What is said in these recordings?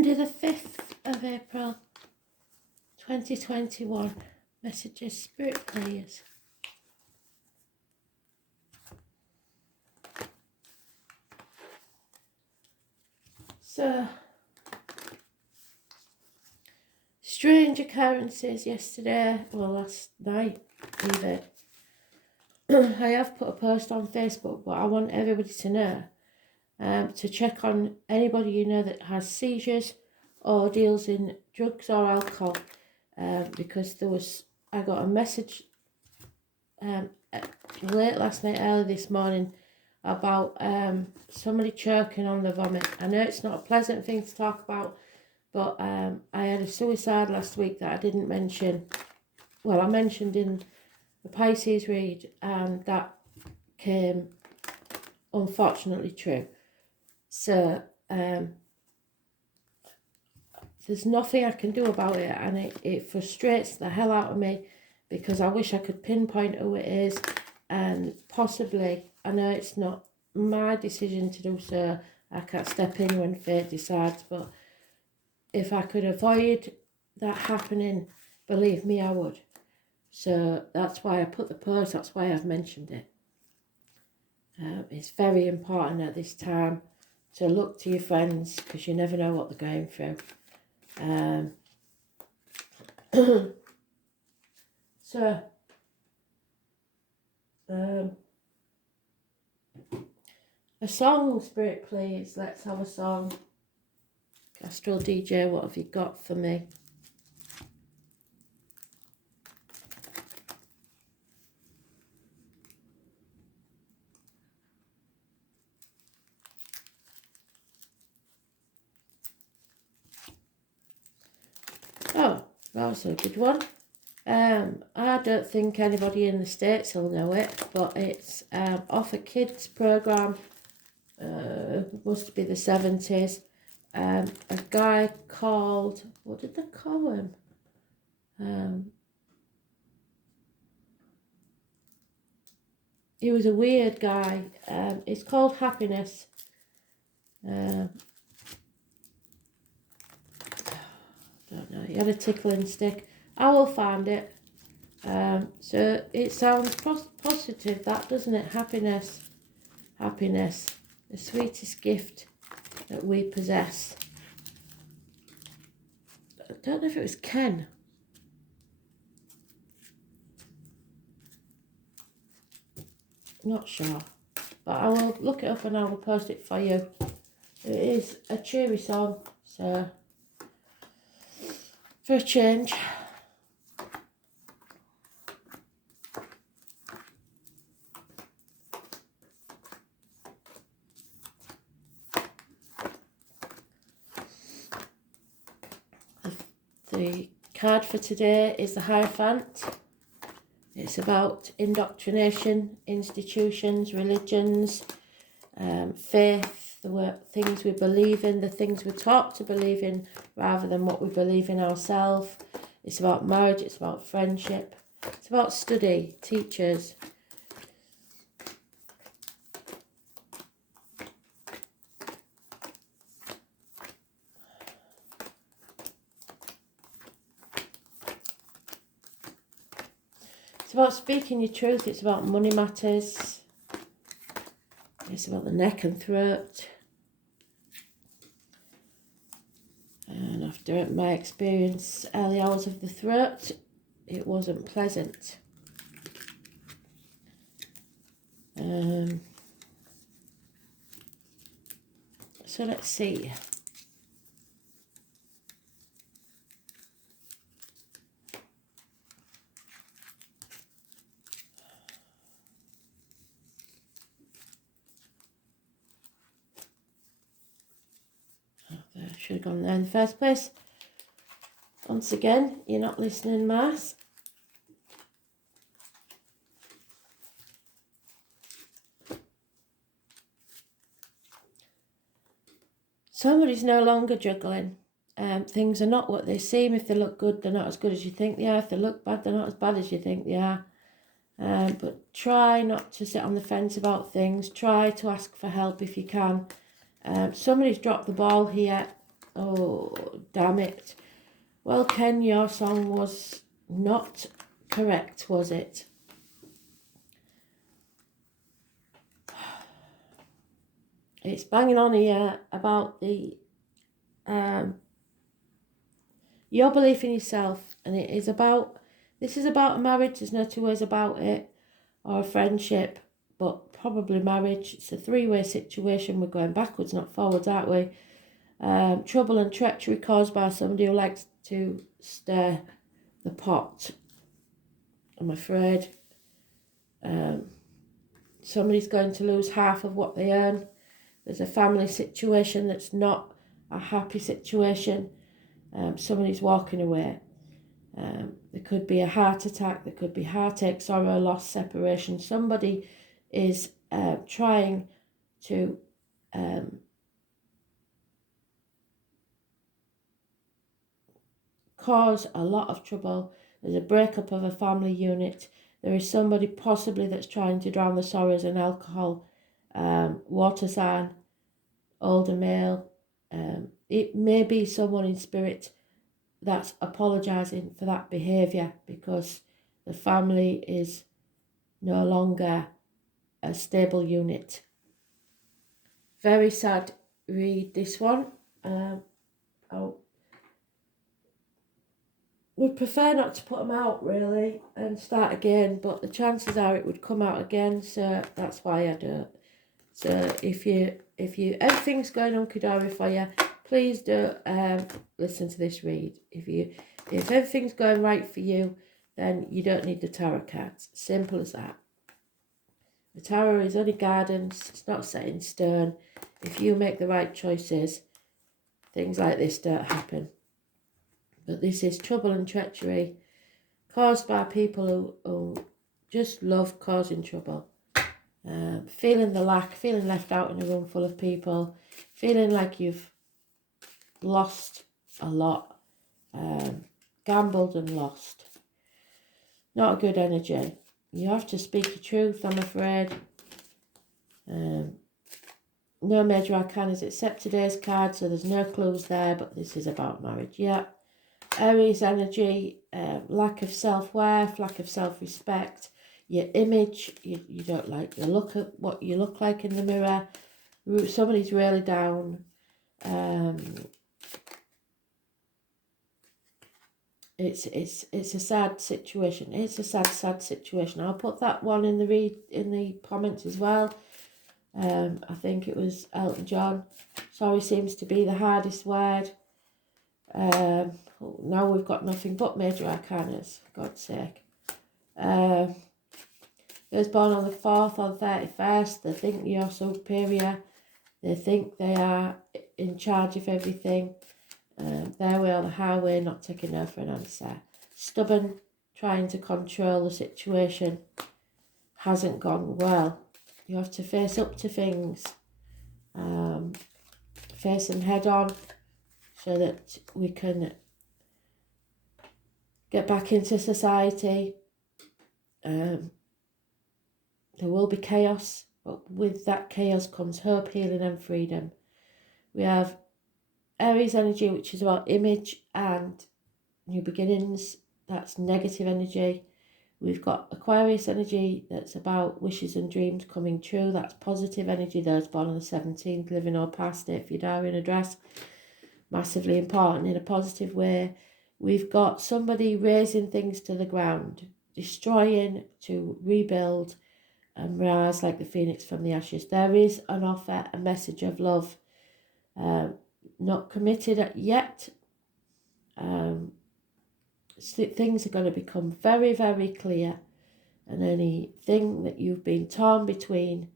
Monday the 5th of April 2021. Messages, Spirit please. So, strange occurrences yesterday, well last night even. I have put a post on Facebook, but I want everybody to know to check on anybody you know that has seizures or deals in drugs or alcohol, because I got a message late last night, early this morning, about somebody choking on the vomit. I know it's not a pleasant thing to talk about, but I had a suicide last week that I didn't mention. Well, I mentioned in the Pisces read, and that came unfortunately true. So there's nothing I can do about it, and it frustrates the hell out of me, because I wish I could pinpoint who it is, and possibly, I know it's not my decision to do so, I can't step in when fate decides, but if I could avoid that happening, believe me, I would. So that's why I put the post, that's why I've mentioned it. It's very important at this time to look to your friends, because you never know what they're going through. So, a song, Spirit please, let's have a song. Astral DJ, what have you got for me? Oh, that was a good one. I don't think anybody in the States will know it, but it's off a kids programme, must be the 70s. A guy called, what did they call him? He was a weird guy. It's called Happiness. Don't know, he had a tickling stick. I will find it. So it sounds positive, that, doesn't it? Happiness. Happiness, the sweetest gift that we possess. I don't know if it was Ken. Not sure. But I will look it up and I will post it for you. It is a cheery song, so for a change. The card for today is the Hierophant. It's about indoctrination, institutions, religions, faith, the things we believe in, the things we're taught to believe in rather than what we believe in ourselves. It's about marriage, it's about friendship, it's about study, teachers. It's about speaking your truth, it's about money matters, it's about the neck and throat. And after my experience, early hours of the throat, it wasn't pleasant. So let's see. Should have gone there in the first place. Once again, you're not listening, Mars. Somebody's no longer juggling. Things are not what they seem. If they look good, they're not as good as you think they are. If they look bad, they're not as bad as you think they are. But try not to sit on the fence about things. Try to ask for help if you can. Somebody's dropped the ball here. Oh, damn it. Well, Ken, your song was not correct, was it? It's banging on here about the your belief in yourself, and this is about a marriage. There's no two ways about it, or a friendship, but probably marriage. It's a three-way situation. We're going backwards, not forwards, aren't we? Trouble and treachery caused by somebody who likes to stir the pot. I'm afraid somebody's going to lose half of what they earn. There's a family situation that's not a happy situation. Somebody's walking away. There could be a heart attack, there could be heartache, sorrow, loss, separation. Somebody is trying to cause a lot of trouble. There's a breakup of a family unit. There is somebody possibly that's trying to drown the sorrows in alcohol, water sign, older male. It may be someone in spirit that's apologising for that behaviour because the family is no longer a stable unit. Very sad read, this one. I would prefer not to put them out really and start again, but the chances are it would come out again, so that's why I don't. So if you everything's going on hunky-dory for you, please don't listen to this read. If everything's going right for you, then you don't need the tarot cards. Simple as that. The tarot is only guidance. It's not set in stone. If you make the right choices, things like this don't happen. But this is trouble and treachery caused by people who just love causing trouble. Feeling the lack, feeling left out in a room full of people, feeling like you've lost a lot, gambled and lost. Not a good energy. You have to speak your truth, I'm afraid. No major arcanas except today's card, so there's no clues there, but this is about marriage. Yeah. Aries energy, lack of self-worth, lack of self-respect, your image, you don't like your look at what you look like in the mirror. Somebody's really down. It's a sad situation. It's a sad situation. I'll put that one in the comments as well. I think it was Elton John. Sorry seems to be the hardest word. Now we've got nothing but major arcanas, for God's sake. Those born on the 4th or 31st, they think you're superior. They think they are in charge of everything. Their way or the highway, not taking no for an answer. Stubborn, trying to control the situation. Hasn't gone well. You have to face up to things. Face them head on so that we can get back into society. There will be chaos, but with that chaos comes hope, healing and freedom. We have Aries energy, which is about image and new beginnings. That's negative energy. We've got Aquarius energy, that's about wishes and dreams coming true. That's positive energy. Those born on the 17th, living or past it, if your diary and address. Massively important in a positive way. We've got somebody raising things to the ground, destroying to rebuild and rise like the phoenix from the ashes. There is an offer, a message of love. Not committed yet. Things are going to become very, very clear, and anything that you've been torn between,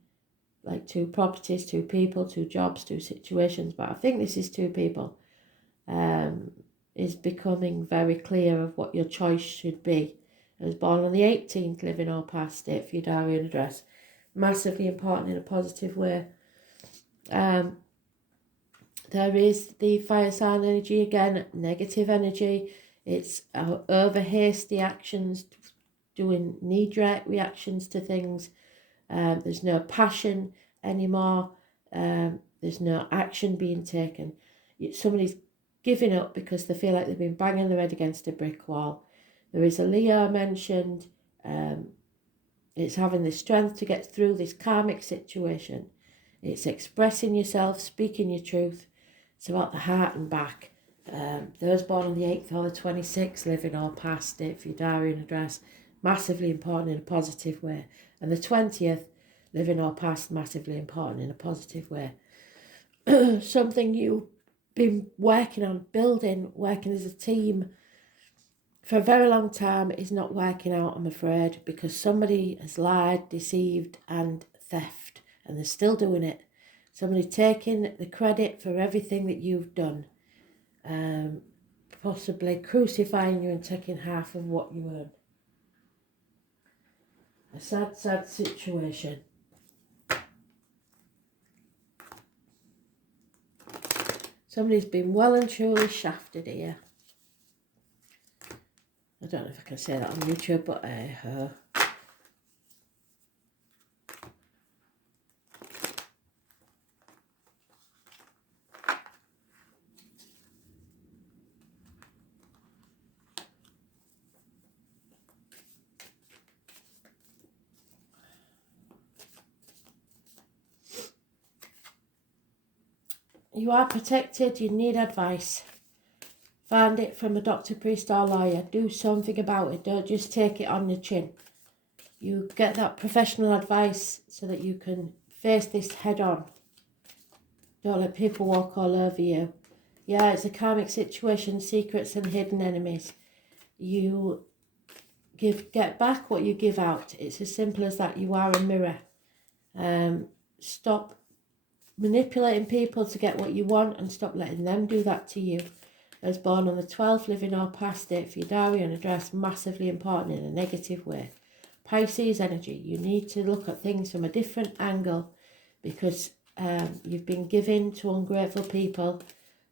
like two properties, two people, two jobs, two situations, but I think this is two people, is becoming very clear of what your choice should be. I was born on the 18th, living or past it, for your diary and address. Massively important in a positive way. There is the fire sign energy again, negative energy. It's over hasty actions, doing knee-jerk reactions to things. There's no passion anymore. There's no action being taken. Somebody's giving up because they feel like they've been banging their head against a brick wall. There is a Leo mentioned. It's having the strength to get through this karmic situation. It's expressing yourself, speaking your truth. It's about the heart and back. Those born on the 8th or the 26th, living or past it for your diary and address, massively important in a positive way. And the 20th, living or past, massively important in a positive way. Something you've been working on, building, working as a team for a very long time is not working out, I'm afraid, because somebody has lied, deceived and theft, and they're still doing it. Somebody taking the credit for everything that you've done, possibly crucifying you and taking half of what you earn. A sad, sad situation. Somebody's been well and truly shafted here. I don't know if I can say that on YouTube, but you are protected, you need advice. Find it from a doctor, priest or lawyer. Do something about it. Don't just take it on your chin. You get that professional advice so that you can face this head on. Don't let people walk all over you. Yeah, it's a karmic situation, secrets and hidden enemies. You get back what you give out. It's as simple as that. You are a mirror. Stop manipulating people to get what you want and stop letting them do that to you. As born on the 12th, living or past it for your diary and address, massively important in a negative way. Pisces energy, you need to look at things from a different angle because you've been given to ungrateful people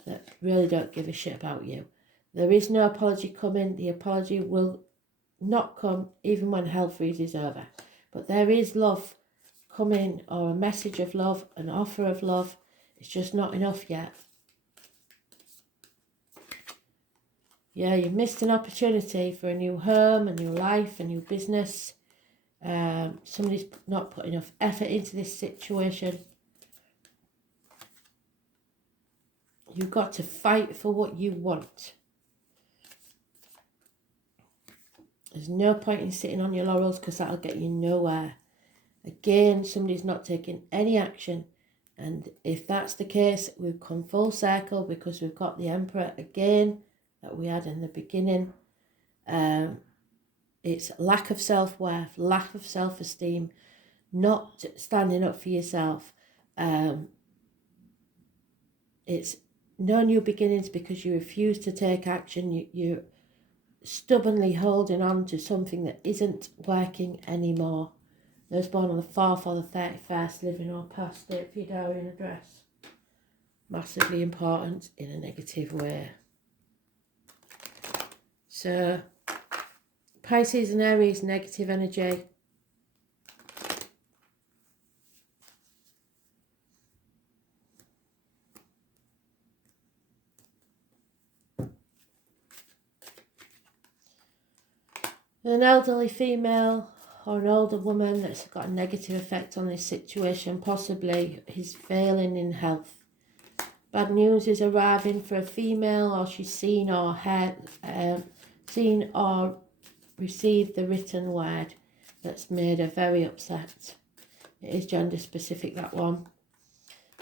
that really don't give a shit about you. There is no apology coming. The apology will not come even when hell freezes over. But there is love coming, or a message of love, an offer of love. It's just not enough yet. Yeah, you've missed an opportunity for a new home, a new life, a new business. Somebody's not put enough effort into this situation. You've got to fight for what you want. There's no point in sitting on your laurels because that'll get you nowhere. Again, somebody's not taking any action. And if that's the case, we've come full circle because we've got the Emperor again that we had in the beginning. It's lack of self-worth, lack of self-esteem, not standing up for yourself. It's no new beginnings because you refuse to take action. You're stubbornly holding on to something that isn't working anymore. Those born on the 4th or the 31st, living or past it for your diary and address. Massively important in a negative way. So, Pisces and Aries, negative energy. An elderly female or an older woman that's got a negative effect on this situation, possibly is failing in health. Bad news is arriving for a female, or she's seen or received the written word that's made her very upset. It is gender specific, that one.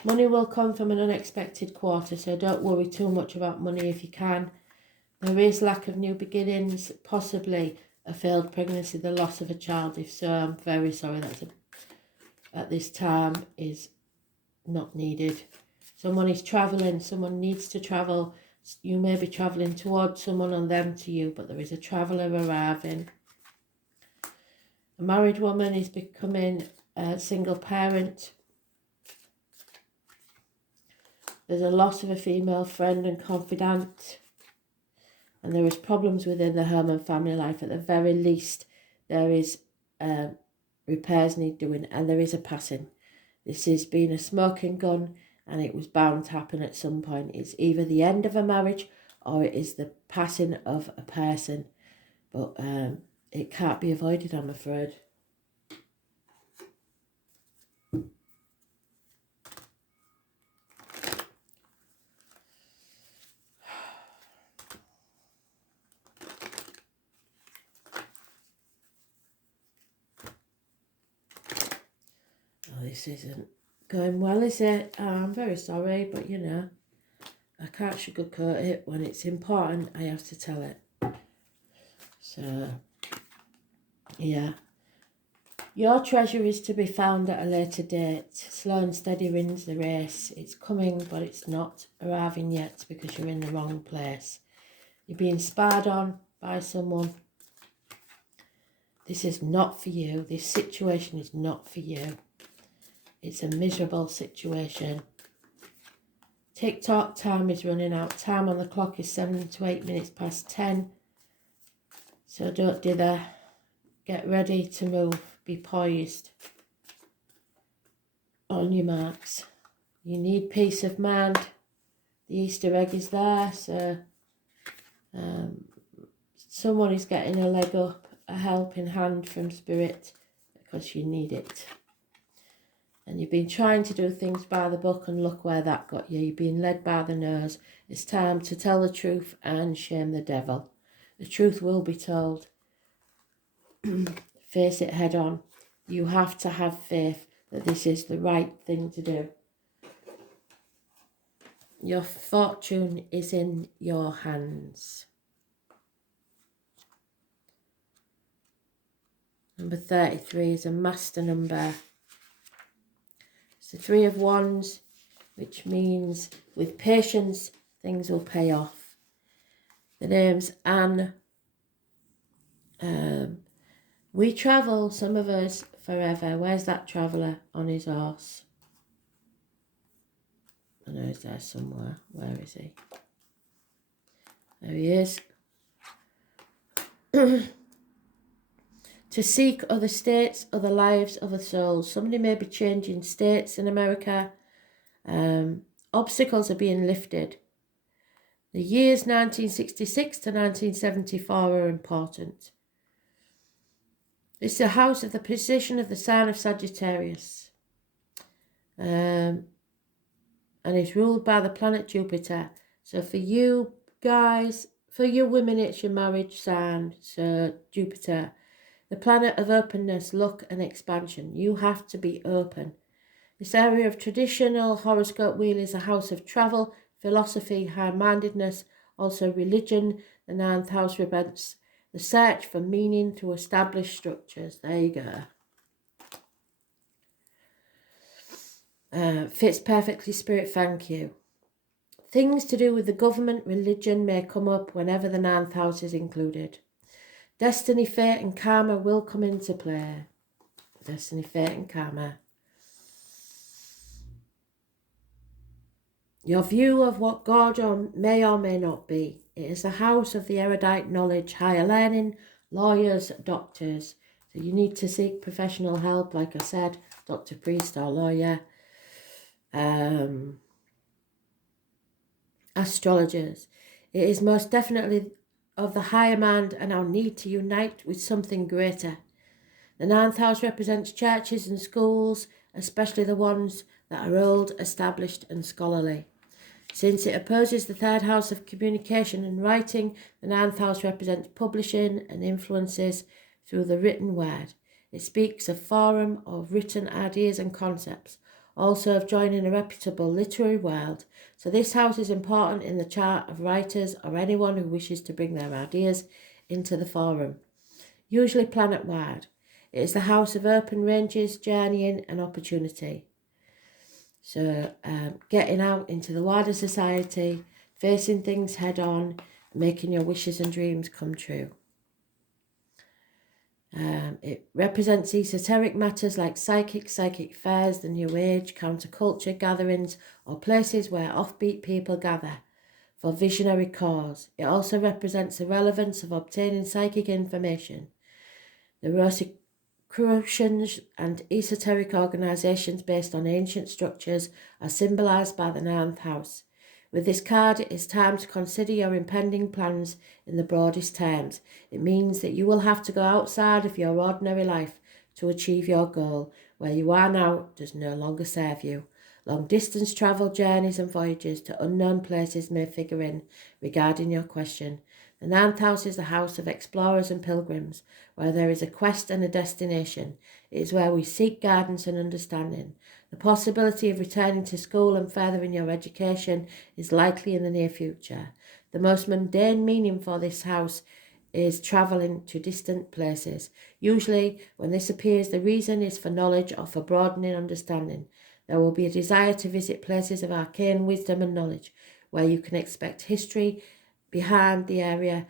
Money will come from an unexpected quarter, so don't worry too much about money if you can. There is lack of new beginnings, possibly a failed pregnancy, the loss of a child. If so, I'm very sorry. At this time is not needed. Someone is travelling. Someone needs to travel. You may be travelling towards someone and them to you, but there is a traveller arriving. A married woman is becoming a single parent. There's a loss of a female friend and confidant. And there is problems within the home and family life. At the very least, there is repairs need doing, and there is a passing. This has been a smoking gun, and it was bound to happen at some point. It's either the end of a marriage or it is the passing of a person. But it can't be avoided, I'm afraid. Oh, this isn't going well, is it? Oh, I'm very sorry, but you know, I can't sugarcoat it. When it's important, I have to tell it. So, yeah. Your treasure is to be found at a later date. Slow and steady wins the race. It's coming, but it's not arriving yet because you're in the wrong place. You're being spied on by someone. This is not for you. This situation is not for you. It's a miserable situation. Tick-tock, time is running out. Time on the clock is 7 to 8 minutes past 10. So don't dither. Get ready to move. Be poised. On your marks. You need peace of mind. The Easter egg is there. So someone is getting a leg up, a helping hand from Spirit because you need it. And you've been trying to do things by the book, and look where that got you. You've been led by the nose. It's time to tell the truth and shame the devil. The truth will be told. Face it head on. You have to have faith that this is the right thing to do. Your fortune is in your hands. Number 33 is a master number. The 3 of Wands, which means with patience, things will pay off. The name's Anne. We travel, some of us, forever. Where's that traveller on his horse? I know he's there somewhere. Where is he? There he is. To seek other states, other lives, other souls. Somebody may be changing states in America. Obstacles are being lifted. The years 1966 to 1974 are important. It's the house of the position of the sign of Sagittarius. And it's ruled by the planet Jupiter. So for you guys, for you women, it's your marriage sign, so Jupiter. The planet of openness, luck and expansion. You have to be open. This area of traditional horoscope wheel is a house of travel, philosophy, high-mindedness, also religion. The 9th house represents the search for meaning through established structures. There you go. Fits perfectly, Spirit, thank you. Things to do with the government, religion may come up whenever the 9th house is included. Destiny, fate and karma will come into play. Destiny, fate and karma. Your view of what God may or may not be. It is the house of the erudite knowledge, higher learning, lawyers, doctors. So you need to seek professional help, like I said, doctor, priest or lawyer. Astrologers. It is most definitely of the higher mind and our need to unite with something greater. The 9th house represents churches and schools, especially the ones that are old, established and scholarly. Since it opposes the 3rd house of communication and writing, the 9th house represents publishing and influences through the written word. It speaks of forum of written ideas and concepts, also of joining a reputable literary world. So this house is important in the chart of writers or anyone who wishes to bring their ideas into the forum, usually planet-wide. It is the house of open ranges, journeying and opportunity. So getting out into the wider society, facing things head on, making your wishes and dreams come true. It represents esoteric matters like psychic fairs, the New Age, counterculture gatherings, or places where offbeat people gather for visionary cause. It also represents the relevance of obtaining psychic information. The Corruptions and esoteric organisations based on ancient structures are symbolised by the ninth house. With this card, it is time to consider your impending plans in the broadest terms. It means that you will have to go outside of your ordinary life to achieve your goal. Where you are now does no longer serve you. Long-distance travel, journeys and voyages to unknown places may figure in regarding your question. The ninth house is the house of explorers and pilgrims, where there is a quest and a destination. It is where we seek guidance and understanding. The possibility of returning to school and furthering your education is likely in the near future. The most mundane meaning for this house is travelling to distant places. Usually, when this appears, the reason is for knowledge or for broadening understanding. There will be a desire to visit places of arcane wisdom and knowledge, where you can expect history behind the area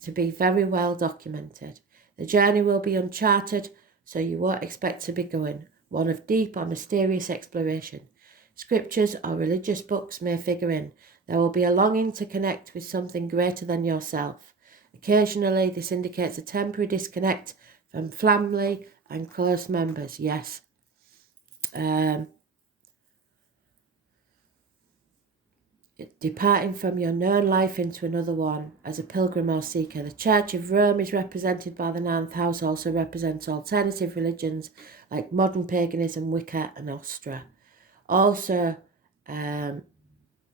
to be very well documented. The journey will be uncharted, so you won't expect to be going one of deep or mysterious exploration. Scriptures or religious books may figure in. There will be a longing to connect with something greater than yourself. Occasionally, this indicates a temporary disconnect from family and close members. Yes. Departing from your known life into another one as a pilgrim or seeker. The Church of Rome is represented by the ninth house, also represents alternative religions like modern paganism, Wicca and Ostra. Also,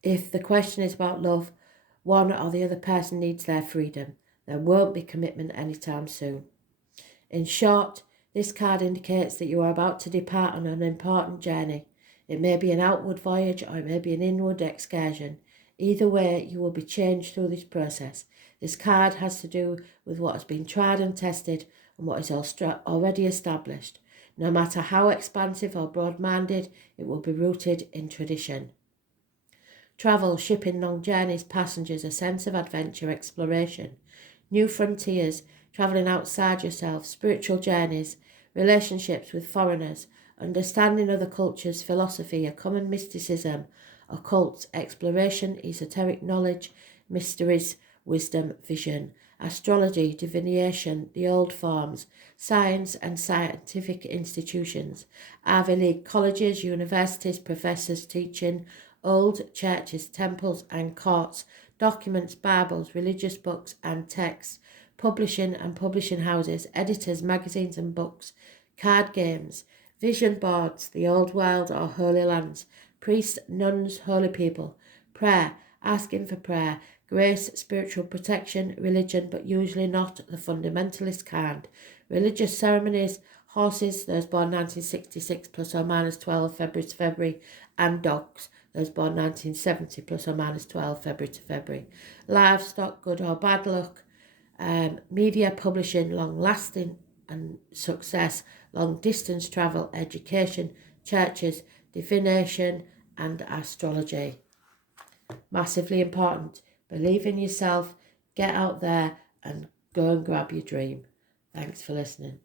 if the question is about love, one or the other person needs their freedom. There won't be commitment anytime soon. In short, this card indicates that you are about to depart on an important journey. It may be an outward voyage or it may be an inward excursion. Either way, you will be changed through this process. This card has to do with what has been tried and tested and what is already established. No matter how expansive or broad-minded, it will be rooted in tradition. Travel, shipping, long journeys, passengers, a sense of adventure, exploration, new frontiers, travelling outside yourself, spiritual journeys, relationships with foreigners, understanding other cultures, philosophy, a common mysticism, occult, exploration, esoteric knowledge, mysteries, wisdom, vision, astrology, divination, the old forms, science and scientific institutions, Ivy League colleges, universities, professors teaching, old churches, temples and courts, documents, Bibles, religious books and texts, publishing and publishing houses, editors, magazines and books, card games, vision boards, the old world or holy lands, priests, nuns, holy people, prayer, asking for prayer, grace, spiritual protection, religion, but usually not the fundamentalist kind, religious ceremonies, horses, those born 1966 plus or minus 12 February to February, and dogs, those born 1970 plus or minus 12 February to February, livestock, good or bad luck, media, publishing, long-lasting and success, long-distance travel, education, churches, divination and astrology. Massively important. Believe in yourself, get out there and go and grab your dream. Thanks for listening.